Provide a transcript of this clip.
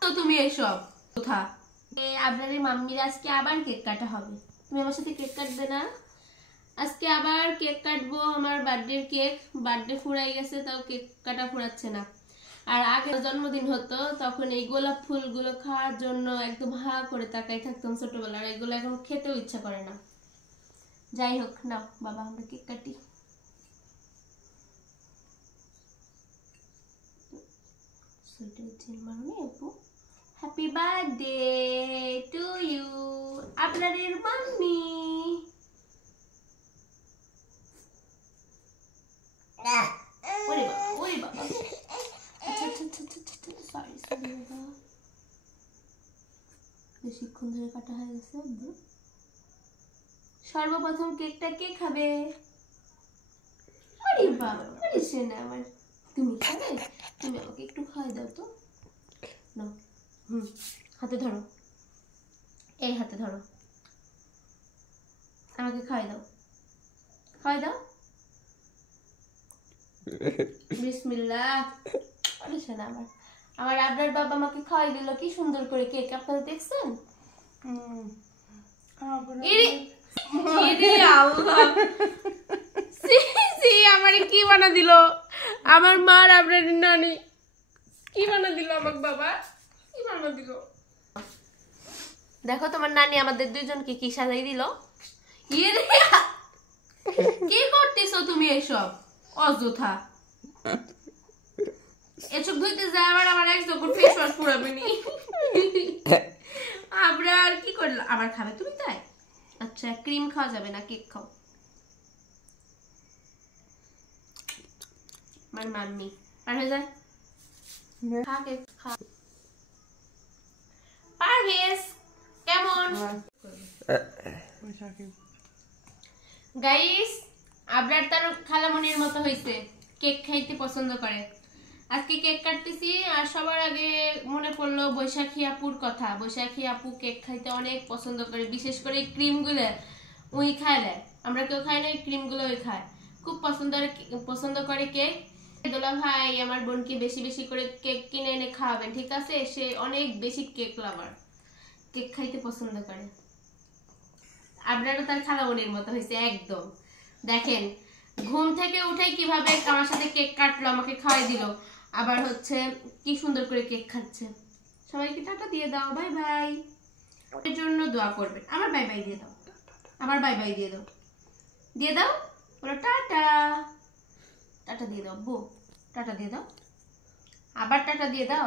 তো তুমি এসব কোথা আপনাদের মাম্মির আজকে আবার কেক কাটা হবে। তুমি আমার সাথে কেক কাটবে না? আজকে আবার কেক কাটবো, আমার বার্থডের কেক। বার্থডে ফুরাই গেছে, তাও কেক কাটা ফুরাচ্ছে না। আর আগে জন্মদিন হতো তখন এই গোলাপ ফুলগুলো খাওয়ার জন্য একদম হা করে তাকাই থাকতাম ছোটবেলার। এগুলো এখন খেতেও ইচ্ছা করে না। যাই হোক, নাও বাবা আমরা কেক কাটি। হ্যাপি বার্থডে টু ইউ আপনাদের মাম্মি। ওরে বাবা, ওরে বাবা। বেশিক্ষণ ধরে কাটা হয়ে গেছে। সর্বপ্রথম কেকটা কে খাবে? আরে বাবা, পারিস না আমার। তুমি খাবে? তুমি আমাকে একটু খাওয়াই দাও তো। নাও, হাতে ধরো, এই হাতে ধরো, আমাকে খাওয়াই দাও, খাওয়াই দাও। বিসমিল্লাহ। পারিস না আমার। আমার আবরার বাবা আমাকে খাওয়াই দিল কি সুন্দর করে কেক। আপনারা দেখছেন? আমার কি বানা দিল আমার মার আবরার নানি, কি বানা দিল আমাকে বাবা, কি বানা দিল। দেখো তোমার নানি আমাদের দুইজনকে কি সাজাই দিল। কি করতেছো তুমি এসব অযথা? এসব ধুইতে যায় আবার আমার এক চোখ ফেস ওয়াশ পুরাবে নি। আবরার কি করলো? আবার খাবে তুমি তাই? আচ্ছা, ক্রিম খাওয়া যাবে না, কেক খাও। আমার মাম্মি পার হয়ে যায়। খা কেক খা। পারভেজ কেমন? গাইস, আবরার তার খালামণির মতো হইছে, কেক খাইতে পছন্দ করে। আজকে কেক কাটতেছি আর সবার আগে মনে পড়লো বৈশাখী আপুর কথা। বৈশাখী আপু কেক খাইতে অনেক পছন্দ করে, বিশেষ করে ক্রিমগুলো ওই খায় দেয়। আমরা কেউ খাই না, ক্রিমগুলো ওই খায়। খুব পছন্দ করে কেক। দোলা ভাই আমার বোনকে বেশি বেশি করে কেক কিনে এনে খাওয়াবেন, ঠিক আছে? সে অনেক বেশি কেক লাভার, কেক খাইতে পছন্দ করে। আপনারও তার খালামণির মতো হয়েছে একদম। দেখেন ঘুম থেকে উঠেই কিভাবে আমার সাথে কেক কাটলো, আমাকে খাওয়াই দিল, আবার হচ্ছে কি সুন্দর করে কেক খাচ্ছে। সবাইকে টাটা দিয়ে দাও, বাই বাই। ওর জন্য দোয়া করবেন। আমার বাই বাই দিয়ে দাও, আমার বাই বাই দিয়ে দাও, দিয়ে দাও, বলো টাটা। টাটা দিয়ে দাও বউ, টাটা দিয়ে দাও, আবার টাটা দিয়ে দাও।